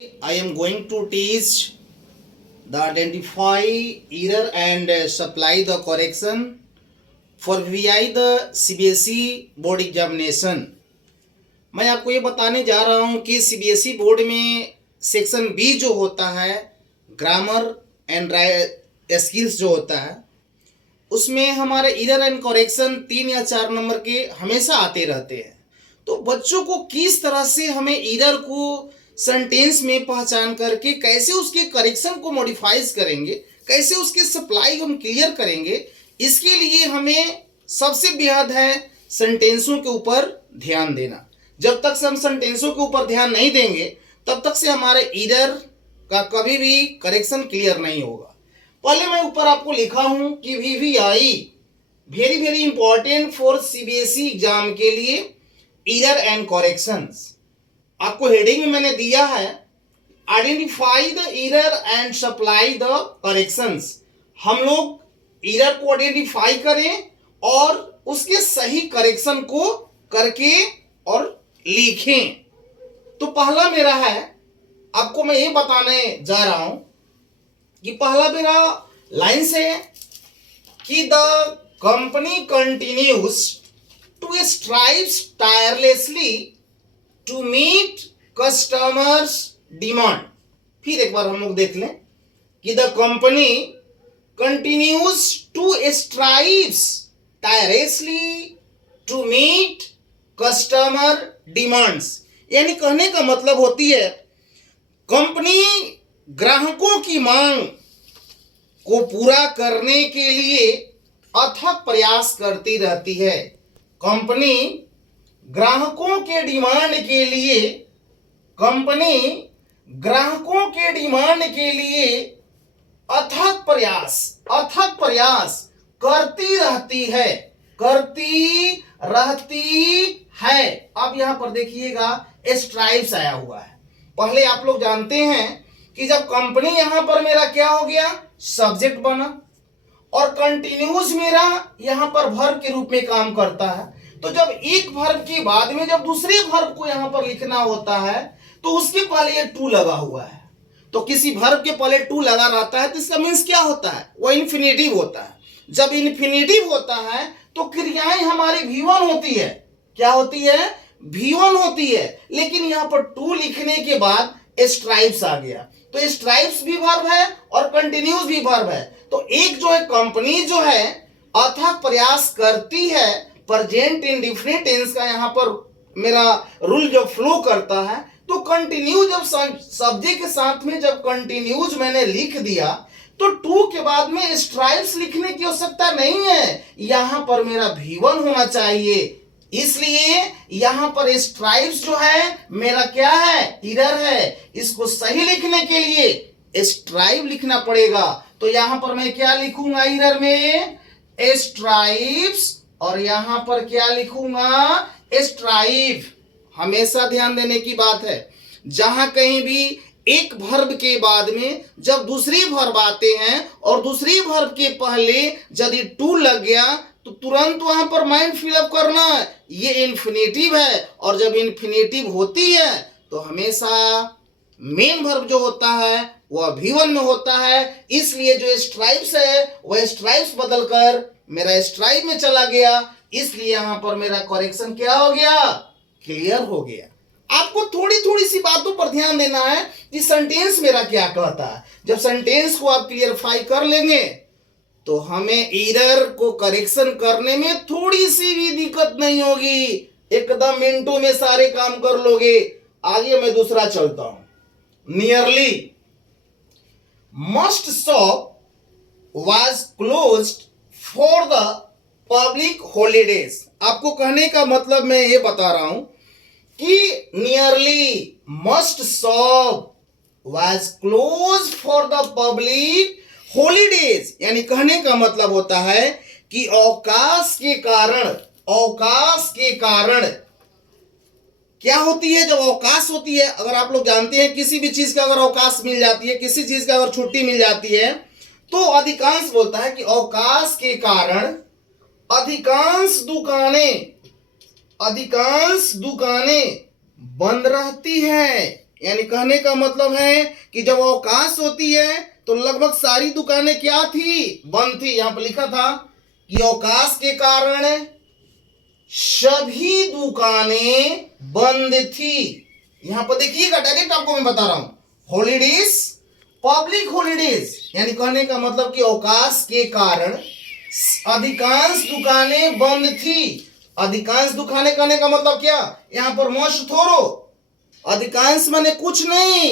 I am going to teach the identify error and supply the correction for VI the CBSE board examination. मैं आपको ये बताने जा रहा हूँ कि CBSE बोर्ड में सेक्शन बी जो होता है ग्रामर एंड स्किल्स जो होता है उसमें हमारे इरर एंड करेक्शन 3 या 4 नंबर के हमेशा आते रहते हैं। तो बच्चों को किस तरह से हमें इरर को सेंटेंस में पहचान करके कैसे उसके करेक्शन को मॉडिफाइज करेंगे, कैसे उसके सप्लाई हम क्लियर करेंगे, इसके लिए हमें सबसे बेहद है सेंटेंसों के ऊपर ध्यान देना। जब तक से हम सेंटेंसों के ऊपर ध्यान नहीं देंगे तब तक से हमारे इरर का कभी भी करेक्शन क्लियर नहीं होगा। पहले मैं ऊपर आपको लिखा हूं कि VVI very very important for CBSE exam के लिए इरर एंड करेक्शंस। आपको हेडिंग में मैंने दिया है identify the error and supply the corrections. हम लोग इरर को आइडेंटिफाई करें और उसके सही करेक्शन को करके और लिखें। तो पहला मेरा है, आपको मैं ये बताने जा रहा हूं कि पहला मेरा लाइन्स है कि the company continues to strives tirelessly to meet customers demand. फिर एक बार हम लोग देख लें कि the company continues to strives tirelessly to meet customer demands. यानी कहने का मतलब होती है कंपनी ग्राहकों की मांग को पूरा करने के लिए अथक प्रयास करती रहती है। कंपनी ग्राहकों के डिमांड के लिए अथक प्रयास करती रहती है। अब यहां पर देखिएगा स्ट्राइव्स आया हुआ है। पहले आप लोग जानते हैं कि जब कंपनी यहां पर मेरा क्या हो गया, सब्जेक्ट बना, और कंटिन्यूस मेरा यहां पर वर्ब के रूप में काम करता है। तो जब एक वर्ब के बाद में जब दूसरे वर्ब को यहां पर लिखना होता है तो उसके पहले ये टू लगा हुआ है। तो किसी वर्ब के पहले टू लगा रहता है तो इसका मीन्स क्या होता है, वो इन्फिनेटिव होता है। जब इन्फिनेटिव होता है तो क्रियाएं हमारी V1 होती है। क्या होती है? V1 होती है। लेकिन यहां पर टू लिखने के बाद स्ट्राइप्स आ गया, तो स्ट्राइप्स भी वर्ब है और कंटिन्यूस भी वर्ब है। तो एक जो है कंपनी जो है अथक प्रयास करती है, प्रेजेंट इंडेफिनिट टेंस का यहां पर मेरा रूल जो फ्लो करता है। तो कंटिन्यू जब सब्जेक्ट के साथ में जब कंटिन्यूज मैंने लिख दिया तो टू के बाद में स्ट्राइप्स लिखने की आवश्यकता नहीं है, यहां पर मेरा V1 होना चाहिए। इसलिए यहां पर स्ट्राइप्स जो है मेरा क्या है, इरर है। इसको सही लिखने के लिए स्ट्राइप लिखना पड़ेगा। तो यहां पर मैं क्या लिखूंगा, इरर में स्ट्राइप्स, और यहां पर क्या लिखूंगा, स्ट्राइप। हमेशा ध्यान देने की बात है, जहां कहीं भी एक वर्ब के बाद में जब दूसरी वर्ब आते हैं और दूसरी वर्ब के पहले यदि टू लग गया तो तुरंत वहां पर माइंड फिलअप करना, ये इन्फिनेटिव है। और जब इन्फिनेटिव होती है तो हमेशा मेन वर्ब जो होता है वह V1 में होता है। इसलिए जो स्ट्राइप्स है वह स्ट्राइप्स बदलकर मेरा स्ट्राइप में चला गया। इसलिए यहां पर मेरा करेक्शन क्या हो गया, क्लियर हो गया। आपको थोड़ी थोड़ी सी बातों पर ध्यान देना है कि सेंटेंस मेरा क्या कहता है। जब सेंटेंस को आप क्लियरफाई कर लेंगे तो हमें एरर को करेक्शन करने में थोड़ी सी भी दिक्कत नहीं होगी, एकदम मिनटों में सारे काम कर लोगे। आगे मैं दूसरा चलता हूं। Nearly must shop was closed for the public holidays. आपको कहने का मतलब मैं ये बता रहा हूं कि nearly must shop was close for the public holidays. यानी कहने का मतलब होता है कि अवकाश के कारण क्या होती है, जब अवकाश होती है, अगर आप लोग जानते हैं किसी भी चीज का अगर अवकाश मिल जाती है, किसी चीज का अगर छुट्टी मिल जाती है तो अधिकांश बोलता है कि अवकाश के कारण अधिकांश दुकानें बंद रहती हैं। यानी कहने का मतलब है कि जब अवकाश होती है तो लगभग सारी दुकानें क्या थी, बंद थी। यहां पर लिखा था कि अवकाश के कारण सभी दुकानें बंद थी। यहां पर देखिएगा, डायरेक्ट आपको मैं बता रहा हूं, हॉलीडेज, पब्लिक हॉलीडेज, यानी कहने का मतलब कि अवकाश के कारण अधिकांश दुकानें बंद थी। अधिकांश दुकानें कहने का मतलब क्या, यहां पर मोस्ट थोड़ो, अधिकांश माने कुछ नहीं,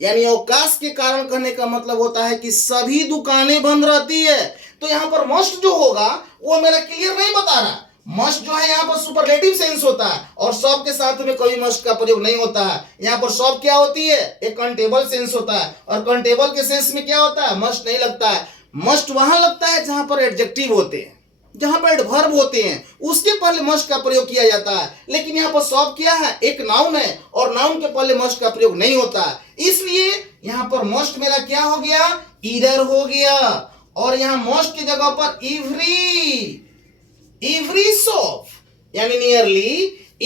यानी अवकाश के कारण कहने का मतलब होता है कि सभी दुकानें बंद रहती है। तो यहां पर मोस्ट जो होगा वो मेरा क्लियर नहीं बता रहा। मस्ट जो है यहाँ पर सुपरलेटिव सेंस होता है और सब के साथ में कभी मस्ट का प्रयोग नहीं होता है। यहाँ पर सब क्या होती है, एक कंटेबल सेंस होता है और कंटेबल के सेंस में क्या होता है, मस्ट नहीं लगता है। मस्ट वहां लगता है जहां पर एडजेक्टिव होते हैं, जहां पर एडवर्ब होते हैं, उसके पहले मस्ट का प्रयोग किया जाता है। लेकिन यहाँ पर सब क्या है, एक नाउन है और नाउन के पहले मस्ट का प्रयोग नहीं होता है, इसलिए यहाँ पर मस्ट मेरा क्या हो गया, ईदर हो गया। और यहाँ मस्ट की जगह पर every shop, यानी nearly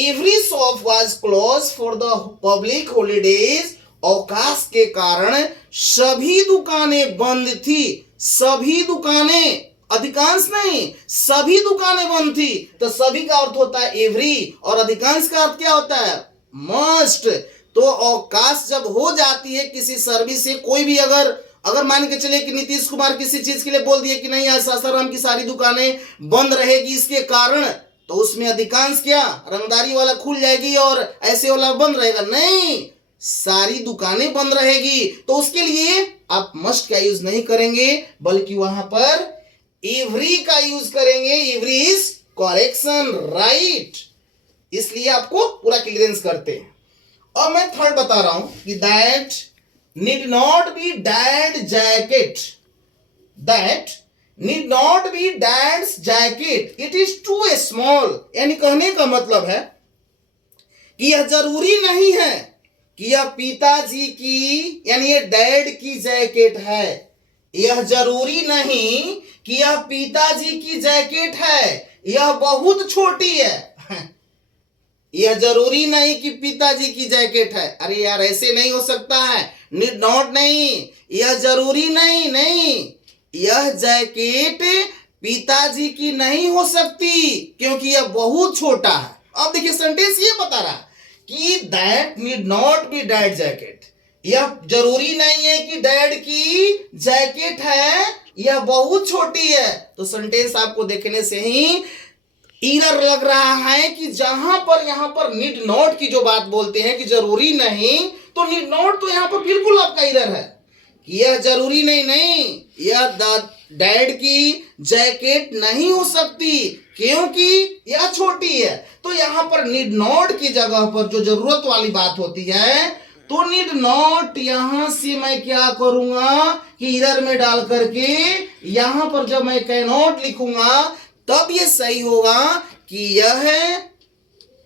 every shop was closed for the public holidays। अवकाश के कारण सभी दुकानें बंद थी। सभी दुकानें, अधिकांश नहीं, सभी दुकानें बंद थी। तो सभी का अर्थ होता है एवरी और अधिकांश का अर्थ क्या होता है, मस्ट। तो अवकाश जब हो जाती है किसी सर्विस से, कोई भी अगर मान के चले कि नीतीश कुमार किसी चीज के लिए बोल दिए कि नहीं आज सासाराम की सारी दुकानें बंद रहेगी इसके कारण, तो उसमें अधिकांश क्या, रंगदारी वाला खुल जाएगी और ऐसे वाला बंद रहेगा, नहीं, सारी दुकानें बंद रहेगी। तो उसके लिए आप मस्ट का यूज नहीं करेंगे बल्कि वहां पर एवरी का यूज करेंगे। एवरी इज करेक्शन, राइट, इसलिए आपको पूरा क्लियरेंस करते हैं। और मैं थर्ड बता रहा हूं कि that need not be dad jacket, that need not be dad's jacket, it is too small। यानी कहने का मतलब है कि यह जरूरी नहीं है कि यह पिताजी की, यानी ये डैड की जैकेट है। यह जरूरी नहीं कि यह पिताजी की जैकेट है, यह बहुत छोटी है। यह जरूरी नहीं कि पिताजी की जैकेट है। अरे यार ऐसे नहीं हो सकता है, नीड नॉट नहीं, यह जरूरी नहीं, यह जैकेट पिताजी की नहीं हो सकती क्योंकि यह बहुत छोटा है। अब देखिए सेंटेंस ये बता रहा कि that need not be dad jacket, यह जरूरी नहीं है कि डैड की जैकेट है, यह बहुत छोटी है। तो सेंटेंस आपको देखने से ही ईरर लग रहा है कि जहां पर यहां पर नीड नॉट की जो बात बोलते हैं कि जरूरी नहीं, तो नीड नॉट तो यहां पर बिल्कुल आपका ईरर है कि यह जरूरी नहीं, यह डैड की जैकेट नहीं हो सकती क्योंकि यह छोटी है। तो यहां पर नीड नॉट की जगह पर जो जरूरत वाली बात होती है, तो नीड नॉट यहां से मैं क्या करूंगा कि ईरर में डाल करके यहां पर जब मैं कैन नॉट लिखूंगा तब ये सही होगा कि यह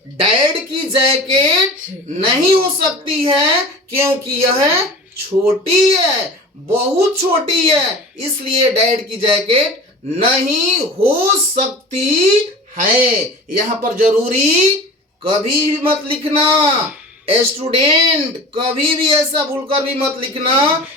डैड की जैकेट नहीं हो सकती है क्योंकि यह छोटी है, बहुत छोटी है, इसलिए डैड की जैकेट नहीं हो सकती है। यहां पर जरूरी कभी भी मत लिखना स्टूडेंट, कभी भी ऐसा भूलकर भी मत लिखना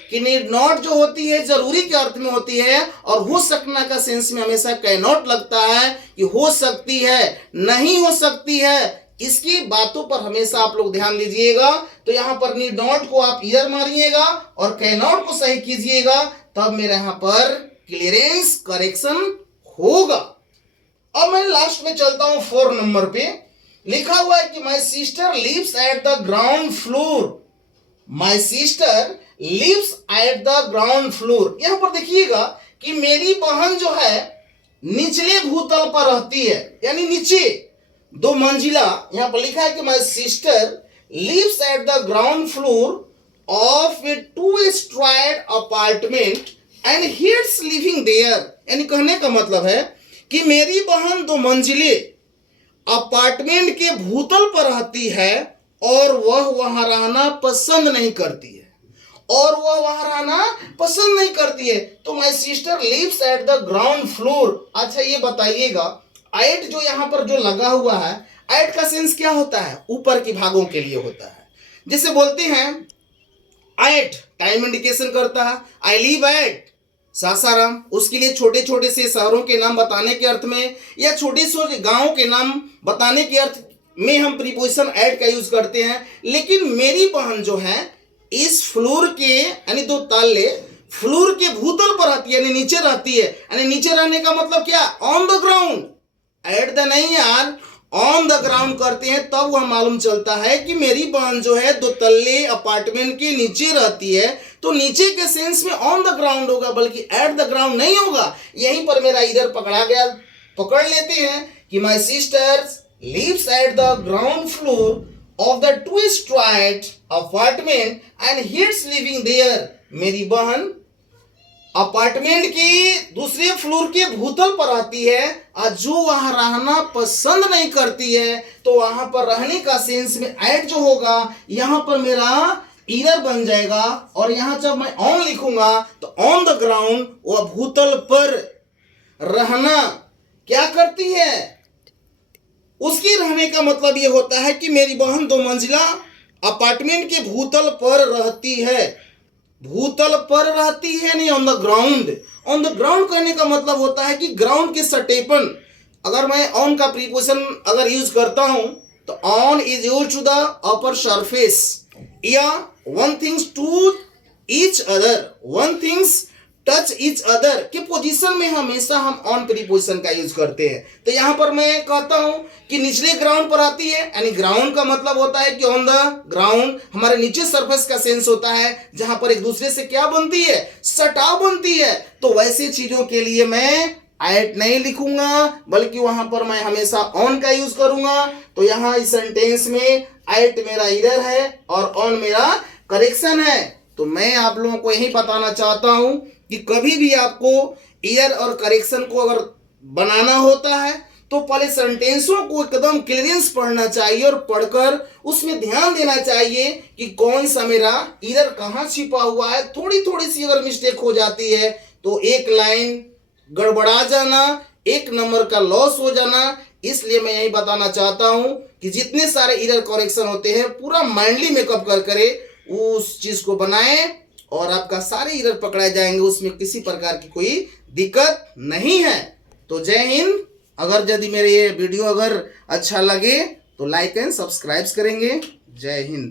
कि नीड नॉट जो होती है जरूरी के अर्थ में होती है और हो सकना का सेंस में हमेशा कैन नॉट लगता है कि हो सकती है, नहीं हो सकती है। इसकी बातों पर हमेशा आप लोग ध्यान दीजिएगा। तो यहां पर नीड नॉट को आप ईयर मारिएगा और कैन नॉट को सही कीजिएगा, तब मेरे यहां पर क्लियरेंस करेक्शन होगा। अब मैं लास्ट में चलता हूं 4 नंबर पे। लिखा हुआ है कि my sister lives at the ground floor, my sister lives at the ground floor. यहां पर देखिएगा कि मेरी बहन जो है निचले भूतल पर रहती है, यानी नीचे 2 मंजिला। यहां पर लिखा है कि my sister lives at the ground floor of a 2-storied apartment and hates living there. यानी कहने का मतलब है कि मेरी बहन 2 मंजिले अपार्टमेंट के भूतल पर रहती है और वह वहां रहना पसंद नहीं करती है, तो my sister lives at the ground floor. अच्छा ये बताइएगा, एट जो यहां पर जो लगा हुआ है, एट का सेंस क्या होता है, ऊपर के भागों के लिए होता है। जैसे बोलते हैं एट, टाइम इंडिकेशन करता है। आई लिव एट सासाराम, उसके लिए छोटे छोटे से शहरों के नाम बताने के अर्थ में या छोटे छोटे गांवों के नाम बताने के अर्थ में हम प्रीपोजिशन एट का यूज करते हैं। लेकिन मेरी बहन जो है इस फ्लोर के यानी दो ताले फ्लोर के भूतल पर रहती है, यानी नीचे रहती है। यानी नीचे रहने का मतलब क्या, on the ground. At the नहीं यार, ऑन द ग्राउंड करते हैं तब वह मालूम चलता है कि मेरी बहन जो है दो तल्ले अपार्टमेंट के नीचे रहती है। तो नीचे के सेंस में ऑन द ग्राउंड होगा, बल्कि एट द ग्राउंड नहीं होगा। यहीं पर मेरा इधर पकड़ा गया। पकड़ लेते हैं कि my sisters lives at the ground floor of the two straight apartment and he is living there. मेरी बहन अपार्टमेंट की दूसरे फ्लोर के भूतल पर आती है और जो वहां रहना पसंद नहीं करती है तो वहां पर रहने का सेंस में एट जो होगा यहां पर मेरा ईरर बन जाएगा। और यहां जब मैं ऑन लिखूंगा तो ऑन द ग्राउंड वह भूतल पर रहना क्या करती है, उसकी रहने का मतलब यह होता है कि मेरी बहन दो मंजिला अपार्टमेंट के भूतल पर रहती है। भूतल पर रहती है, नहीं on the ground. On the ground कहने का मतलब होता है कि ग्राउंड के सटेपन। अगर मैं ऑन का प्रीपोजिशन अगर यूज करता हूं तो on is use to the upper surface या one things to each other, one things touch each other के पोजीशन में हमेशा हम ऑन प्रीपोजिशन का यूज करते हैं। तो यहां पर मैं कहता हूं कि निचले ग्राउंड पर आती है, यानी ग्राउंड का मतलब होता है कि ऑन द ग्राउंड हमारे नीचे सरफेस का सेंस होता है जहां पर एक दूसरे से क्या बनती है, सटाव बनती है। तो वैसे चीजों के लिए मैं एट नहीं लिखूंगा बल्कि वहां पर मैं हमेशा ऑन का यूज करूंगा। तो यहां इस सेंटेंस में एट मेरा इरर है और ऑन मेरा करेक्शन है। तो मैं आप लोगों को यही बताना चाहता हूं कि कभी भी आपको ईयर और करेक्शन को अगर बनाना होता है तो पहले सेंटेंसों को एकदम क्लियरेंस पढ़ना चाहिए और पढ़कर उसमें ध्यान देना चाहिए कि कौन सा मेरा ईयर कहाँ छिपा हुआ है। थोड़ी थोड़ी सी अगर मिस्टेक हो जाती है तो एक लाइन गड़बड़ा जाना, एक नंबर का लॉस हो जाना। इसलिए मैं यही बताना चाहता हूं कि जितने सारे ईयर करेक्शन होते हैं पूरा माइंडली मेकअप करे उस चीज को बनाएं और आपका सारे इरर पकड़ाए जाएंगे, उसमें किसी प्रकार की कोई दिक्कत नहीं है। तो जय हिंद। अगर यदि मेरे ये वीडियो अगर अच्छा लगे तो लाइक एंड सब्सक्राइब करेंगे। जय हिंद।